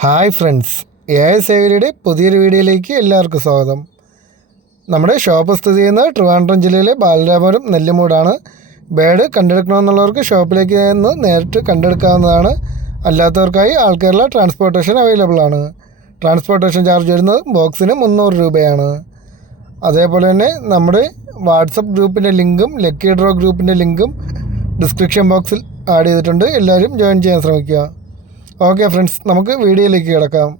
Hi friends A I സേവരിയുടെ പുതിയൊരു വീഡിയോയിലേക്ക് എല്ലാവർക്കും സ്വാഗതം. നമ്മുടെ ഷോപ്പ് സ്ഥിതി ചെയ്യുന്നത് ട്രിവാൻഡ്രം ജില്ലയിലെ ബാലരാമപുരം നെല്ലിമൂടാണ്. ബേഡ് കണ്ടെടുക്കണമെന്നുള്ളവർക്ക് ഷോപ്പിലേക്ക് നിന്ന് നേരിട്ട് കണ്ടെടുക്കാവുന്നതാണ്. അല്ലാത്തവർക്കായി ആൾക്കേരള ട്രാൻസ്പോർട്ടേഷൻ അവൈലബിൾ ആണ്. ട്രാൻസ്പോർട്ടേഷൻ ചാർജ് വരുന്നത് ബോക്സിന് മുന്നൂറ് രൂപയാണ്. അതേപോലെ തന്നെ നമ്മുടെ വാട്സപ്പ് ഗ്രൂപ്പിന്റെ ലിങ്കും ലക്കി ഡ്രോ ഗ്രൂപ്പിന്റെ ലിങ്കും ഡിസ്ക്രിപ്ഷൻ ബോക്സിൽ ആഡ് ചെയ്തിട്ടുണ്ട്. എല്ലാവരും ജോയിൻ ചെയ്യാൻ ശ്രമിക്കുക. ഓക്കെ ഫ്രണ്ട്സ് നമുക്ക് വീഡിയോയിലേക്ക് കിടക്കാം.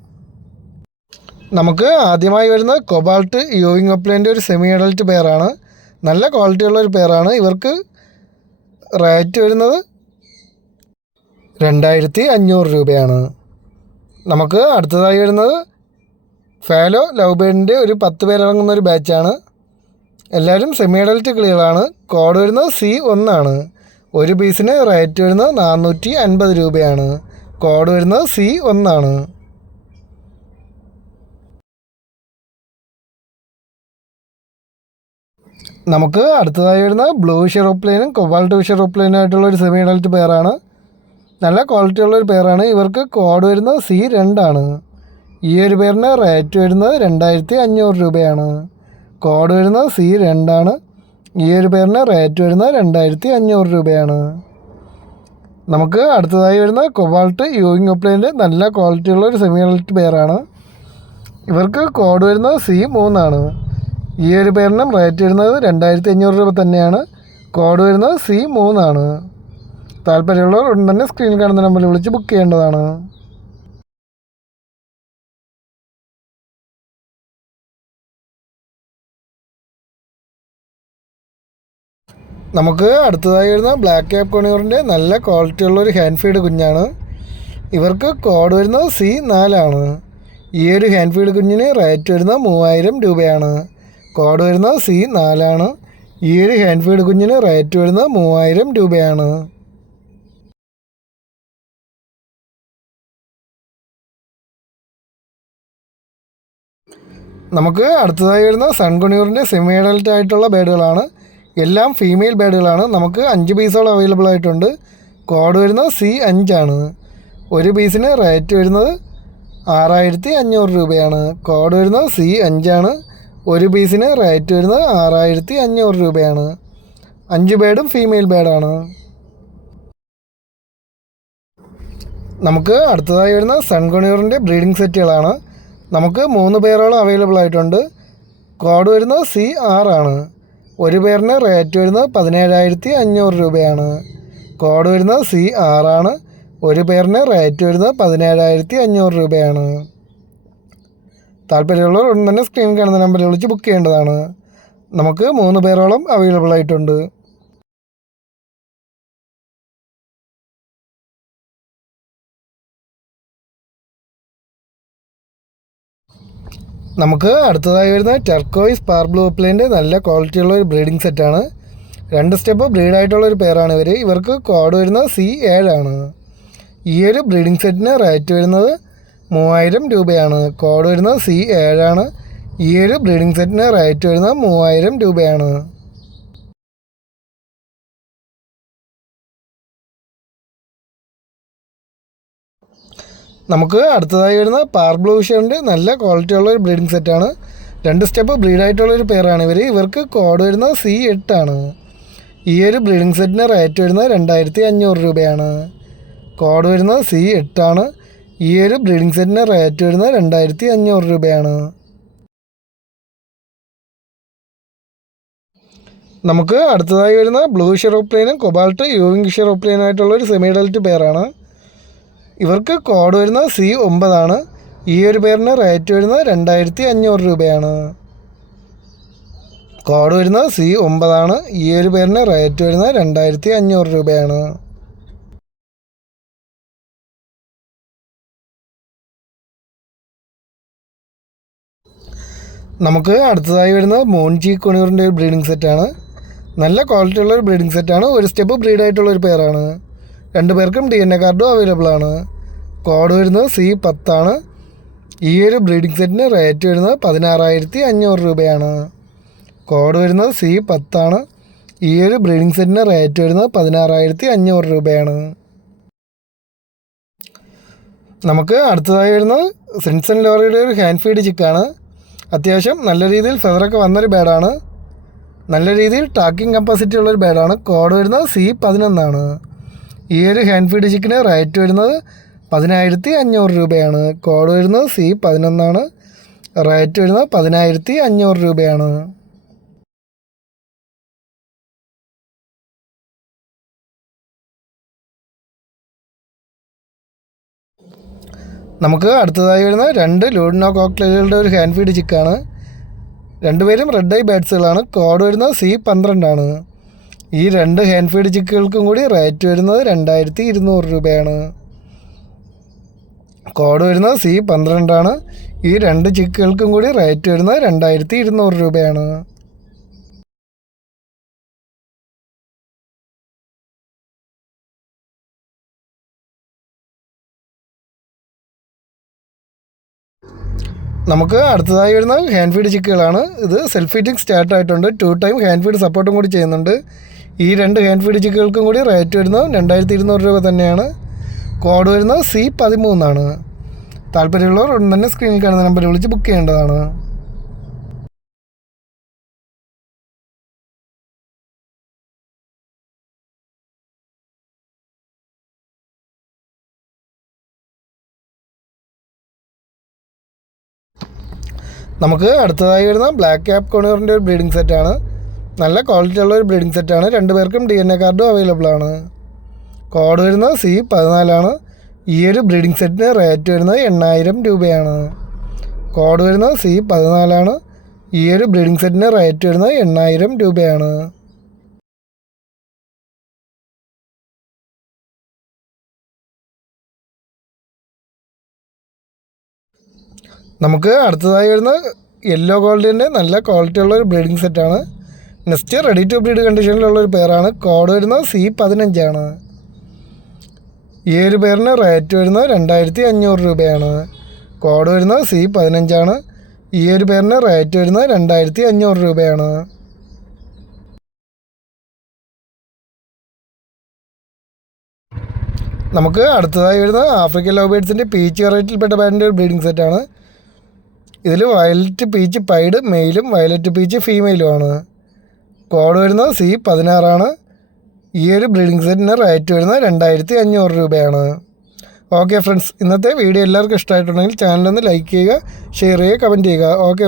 നമുക്ക് ആദ്യമായി വരുന്ന കൊബാൾട്ട് യൂവിങ് ഒപ്ലേന്റെ ഒരു സെമി അഡൽറ്റ് പെയറാണ് നല്ല ക്വാളിറ്റിയുള്ള ഒരു പെയറാണ് ഇവർക്ക് റേറ്റ് വരുന്നത് രണ്ടായിരത്തി അഞ്ഞൂറ് രൂപയാണ്. നമുക്ക് അടുത്തതായി വരുന്നത് ഫാലോ ലവ് ബേഡിന്റെ ഒരു പത്ത് പേരടങ്ങുന്ന ഒരു ബാച്ചാണ് എല്ലാവരും സെമി അഡൽറ്റ് കിളികളാണ് കോഡ് വരുന്നത് സി ഒന്നാണ് ഒരു പീസിന് റേറ്റ് വരുന്നത് നാനൂറ്റി അൻപത് രൂപയാണ്. കോഡ് വരുന്നത് സി ഒന്നാണ്. നമുക്ക് അടുത്തതായി വരുന്ന ബ്ലൂ ഷെറോപ്ലെയിനും കൊബാൾട്ട് ഷെറോപ്ലെയിനും ആയിട്ടുള്ള ഒരു സെമി അഡൽറ്റ് പെയറാണ് നല്ല ക്വാളിറ്റി ഉള്ള ഒരു പെയറാണ് ഇവർക്ക് കോഡ് വരുന്നത് സി രണ്ടാണ്. ഈ ഒരു പേരിന് റേറ്റ് വരുന്നത് രണ്ടായിരത്തി അഞ്ഞൂറ് രൂപയാണ്. കോഡ് വരുന്നത് സി രണ്ടാണ്. ഈ ഒരു പേരിന് റേറ്റ് വരുന്നത് രണ്ടായിരത്തി അഞ്ഞൂറ് രൂപയാണ്. നമുക്ക് അടുത്തതായി വരുന്ന കൊബാൾട്ട് യൂയിങ് ഒപ്ലൈന്റെ നല്ല ക്വാളിറ്റിയുള്ള ഒരു സെമി അഡൽറ്റ് പെയറാണ് ഇവർക്ക് കോഡ് വരുന്നത് സി മൂന്നാണ്. ഈ ഒരു പേരിനും റേറ്റ് വരുന്നത് രണ്ടായിരത്തി അഞ്ഞൂറ് രൂപ തന്നെയാണ്. കോഡ് വരുന്നത് സി മൂന്നാണ്. താല്പര്യമുള്ളവർ ഉടൻ തന്നെ സ്ക്രീനിൽ കാണുന്ന നമ്പറിൽ വിളിച്ച് ബുക്ക് ചെയ്യേണ്ടതാണ്. നമുക്ക് അടുത്തതായി വരുന്ന ബ്ലാക്ക് ക്യാപ് കോണിയോറിന്റെ നല്ല ക്വാളിറ്റി ഉള്ള ഒരു ഹാൻഡ് ഫീഡ് കുഞ്ഞാണ്. ഇവർക്ക് കോഡ് വരുന്നത് സി നാലാണ് ഈ ഒരു ഹാൻഡ് ഫീഡ് കുഞ്ഞിന് റേറ്റ് വരുന്നത് മൂവായിരം രൂപയാണ്. കോഡ് വരുന്നത് സി നാലാണ് ഈ ഒരു ഹാൻഡ് ഫീഡ് കുഞ്ഞിന് റേറ്റ് വരുന്നത് മൂവായിരം രൂപയാണ്. നമുക്ക് അടുത്തതായി വരുന്ന സൺകുണിയൂറിന്റെ സെമി അഡൽറ്റ് ആയിട്ടുള്ള ബേഡുകളാണ് എല്ലാം ഫീമെയിൽ ബേഡുകളാണ് നമുക്ക് അഞ്ച് പീസുകൾ അവൈലബിൾ ആയിട്ടുണ്ട്. കോഡ് വരുന്നത് സി അഞ്ചാണ് ഒരു പീസിന് റേറ്റ് വരുന്നത് ആറായിരത്തി അഞ്ഞൂറ് രൂപയാണ്. കോഡ് വരുന്നത് സി അഞ്ചാണ് ഒരു പീസിന് റേറ്റ് വരുന്നത് ആറായിരത്തി അഞ്ഞൂറ് രൂപയാണ്. അഞ്ച് ബേഡും ഫീമെയിൽ ബേഡാണ് നമുക്ക് അടുത്തതായി വരുന്ന സൺകുണിയൂറിന്റെ ബ്രീഡിംഗ് സെറ്റുകളാണ്. നമുക്ക് മൂന്ന് പേരോളം അവൈലബിൾ ആയിട്ടുണ്ട്. കോഡ് വരുന്നത് സി ആറാണ്. ഒരു പേരിന് റേറ്റ് വരുന്നത് പതിനേഴായിരത്തി അഞ്ഞൂറ് രൂപയാണ്. കോഡ് വരുന്നത് സി ആറാണ് ഒരു പേരിന് റേറ്റ് വരുന്നത് പതിനേഴായിരത്തി അഞ്ഞൂറ് രൂപയാണ്. താല്പര്യമുള്ളവർ ഉടൻ തന്നെ സ്ക്രീൻ കാണുന്ന നമ്പറിൽ വിളിച്ച് ബുക്ക് ചെയ്യേണ്ടതാണ്. നമുക്ക് മൂന്ന് പേരോളം അവൈലബിൾ ആയിട്ടുണ്ട്. നമുക്ക് അടുത്തതായി വരുന്ന ടെർക്കോയിസ് പാർബ്ലൂ പ്ലേന്റെ നല്ല ക്വാളിറ്റിയുള്ള ഒരു ബ്രീഡിംഗ് സെറ്റാണ് രണ്ട് സ്റ്റെപ്പ് ബ്രീഡായിട്ടുള്ള ഒരു പേരാണ് ഇവർ ഇവർക്ക് കോഡ് വരുന്നത് സി ഏഴാണ് ഈ ഒരു ബ്രീഡിംഗ് സെറ്റിന് റേറ്റ് വരുന്നത് മൂവായിരം രൂപയാണ്. കോഡ് വരുന്നത് സി ഏഴാണ് ഈ ഒരു ബ്രീഡിംഗ് സെറ്റിന് റേറ്റ് വരുന്നത് മൂവായിരം രൂപയാണ്. നമുക്ക് അടുത്തതായി വരുന്ന പാർബ്ലൂ ഷേറിന്റെ നല്ല ക്വാളിറ്റി ഉള്ള ഒരു ബ്രീഡിംഗ് സെറ്റാണ് രണ്ട് സ്റ്റെപ്പ് ബ്രീഡായിട്ടുള്ള ഒരു പേരാണ് ഇവർ ഇവർക്ക് കോഡ് വരുന്നത് സി എട്ടാണ് ഈ ഒരു ബ്രീഡിംഗ് സെറ്റിന് റേറ്റ് വരുന്നത് രണ്ടായിരത്തി അഞ്ഞൂറ് രൂപയാണ്. കോഡ് വരുന്നത് സി എട്ടാണ് ഈ ഒരു ബ്രീഡിംഗ് സെറ്റിന് റേറ്റ് വരുന്നത് രണ്ടായിരത്തി അഞ്ഞൂറ് രൂപയാണ്. നമുക്ക് അടുത്തതായി വരുന്ന ബ്ലൂ ഷെറോപ്ലെയിനും കൊബാൾട്ട് യൂവിങ് ഷെറോപ്ലെയിനായിട്ടുള്ള ഒരു സെമി പെയറാണ് ഇവർക്ക് കോഡ് വരുന്നത് സി ഒമ്പതാണ് ഈ ഒരു പേരിന് റേറ്റ് വരുന്നത് രണ്ടായിരത്തി അഞ്ഞൂറ് രൂപയാണ്. കോഡ് വരുന്നത് സി ഒമ്പതാണ് ഈ ഒരു പേരിന് റേറ്റ് വരുന്നത് രണ്ടായിരത്തി അഞ്ഞൂറ് രൂപയാണ്. നമുക്ക് അടുത്തതായി വരുന്നത് മോൺജി കൊണിയൂറിന്റെ ഒരു ബ്രീഡിംഗ് സെറ്റാണ് നല്ല ക്വാളിറ്റി ഉള്ള ഒരു ബ്രീഡിംഗ് സെറ്റാണ് ഒരു സ്റ്റെപ്പ് ബ്രീഡായിട്ടുള്ള ഒരു പെയറാണ് രണ്ട് പേർക്കും ഡി എൻ എ കാർഡും അവൈലബിൾ ആണ്. കോഡ് വരുന്നത് സി പത്താണ് ഈ ഒരു ബ്രീഡിംഗ് സെറ്റിന് റേറ്റ് വരുന്നത് പതിനാറായിരത്തി അഞ്ഞൂറ് രൂപയാണ്. കോഡ് വരുന്നത് സി പത്താണ് ഈ ഒരു ബ്രീഡിംഗ് സെറ്റിന് റേറ്റ് വരുന്നത് പതിനാറായിരത്തി അഞ്ഞൂറ് രൂപയാണ്. നമുക്ക് അടുത്തതായി വരുന്നത് സിൻസൺ ലോറിയുടെ ഒരു ഹാൻഡ് ഫീഡ് ചിക്കാണ് അത്യാവശ്യം നല്ല രീതിയിൽ ഫെദറൊക്കെ വന്നൊരു ബേഡാണ് നല്ല രീതിയിൽ ടാക്കിംഗ് കപ്പാസിറ്റി ഉള്ളൊരു ബേഡാണ് കോഡ് വരുന്നത് സി പതിനൊന്നാണ്. ഈ ഒരു ഹാൻഡ് ഫീഡ് ചിക്കന് റേറ്റ് വരുന്നത് പതിനായിരത്തി അഞ്ഞൂറ് രൂപയാണ്. കോഡ് വരുന്നത് സി പതിനൊന്നാണ്. റേറ്റ് വരുന്നത് പതിനായിരത്തി അഞ്ഞൂറ് രൂപയാണ്. നമുക്ക് അടുത്തതായി വരുന്ന രണ്ട് ലൂഡിനോ കോക്ടലുകളുടെ ഒരു ഹാൻഡ് ഫീഡ് ചിക്കാണ് രണ്ടുപേരും റെഡ് ഐ ബാറ്റ്സുകളാണ് കോഡ് വരുന്നത് സി പന്ത്രണ്ടാണ്. ഈ രണ്ട് ഹാൻഡ് ഫീഡ് ചിക്കുകൾക്കും കൂടി റേറ്റ് വരുന്നത് രണ്ടായിരത്തി ഇരുന്നൂറ് രൂപയാണ്. കോഡ് വരുന്നത് സി പന്ത്രണ്ടാണ് ഈ രണ്ട് ചിക്കുകൾക്കും കൂടി റേറ്റ് വരുന്നത് രണ്ടായിരത്തി ഇരുന്നൂറ് രൂപയാണ്. നമുക്ക് അടുത്തതായി വരുന്ന ഹാൻഡ് ഫീഡ് ചിക്കുകളാണ് ഇത് സെൽഫ് ഫീറ്റിംഗ് സ്റ്റാർട്ട് ആയിട്ടുണ്ട് ടു ടൈം ഹാൻഡ് ഫീഡ് സപ്പോർട്ടും കൂടി ചെയ്യുന്നുണ്ട്. ഈ രണ്ട് ഹാൻഡ് ഫീഡ് ചിക്കുകൾക്കും കൂടി റേറ്റ് വരുന്നത് രണ്ടായിരത്തി ഇരുന്നൂറ് രൂപ തന്നെയാണ്. കോഡ് വരുന്നത് സി പതിമൂന്നാണ്. താല്പര്യമുള്ളവർ ഉടൻ തന്നെ സ്ക്രീനിൽ കാണുന്ന നമ്പറിൽ വിളിച്ച് ബുക്ക് ചെയ്യേണ്ടതാണ്. നമുക്ക് അടുത്തതായി വരുന്ന ബ്ലാക്ക് ക്യാപ് കോണിയറിന്റെ ഒരു ബ്രീഡിംഗ് സെറ്റാണ് നല്ല ക്വാളിറ്റി ഉള്ള ഒരു ബ്രീഡിംഗ് സെറ്റാണ് രണ്ട് പേർക്കും ഡി എൻ എ കാർഡും അവൈലബിൾ ആണ്. കോഡ് വരുന്നത് സി പതിനാലാണ് ഈ ഒരു ബ്രീഡിംഗ് സെറ്റിന് റേറ്റ് വരുന്നത് എണ്ണായിരം രൂപയാണ്. കോഡ് വരുന്നത് സി പതിനാലാണ് ഈ ഒരു ബ്രീഡിംഗ് സെറ്റിന് റേറ്റ് വരുന്നത് എണ്ണായിരം രൂപയാണ്. നമുക്ക് അടുത്തതായി വരുന്ന യെല്ലോ ഗോൾഡിന്റെ നല്ല ക്വാളിറ്റി ഉള്ള ഒരു ബ്രീഡിംഗ് സെറ്റാണ് നെക്സ്റ്റ് റെഡി ടു ബ്രീഡ് കണ്ടീഷനിലുള്ള ഒരു പേരാണ് കോഡ് വരുന്നത് സി പതിനഞ്ചാണ് ഈ ഒരു പേരിന് റേറ്റ് വരുന്നത് രണ്ടായിരത്തി അഞ്ഞൂറ് രൂപയാണ്. കോഡ് വരുന്നത് സി പതിനഞ്ചാണ് ഈ ഒരു പേരിന് റേറ്റ് വരുന്നത് രണ്ടായിരത്തി അഞ്ഞൂറ് രൂപയാണ്. നമുക്ക് അടുത്തതായി വരുന്ന ആഫ്രിക്കൻ ലവ് ബേഡ്സിന്റെ പീച്ച് വെറൈറ്റിയിൽപ്പെട്ട ബാൻഡിന്റെ ഒരു ബ്രീഡിംഗ് സെറ്റാണ് ഇതിൽ വയലറ്റ് പീച്ച് പൈഡ് മെയിലും വയലറ്റ് പീച്ച് ഫീമെയിലുമാണ് കോഡ് വരുന്നത് സി പതിനാറാണ്. ഈ ഒരു ബ്രീഡിംഗ് സെറ്റിന് റേറ്റ് വരുന്നത് രണ്ടായിരത്തി അഞ്ഞൂറ് രൂപയാണ്. ഓക്കെ ഫ്രണ്ട്സ് ഇന്നത്തെ വീഡിയോ എല്ലാവർക്കും ഇഷ്ടമായിട്ടുണ്ടെങ്കിൽ ചാനലൊന്ന് ലൈക്ക് ചെയ്യുക ഷെയർ ചെയ്യുക കമന്റ് ചെയ്യുക. ഓക്കെ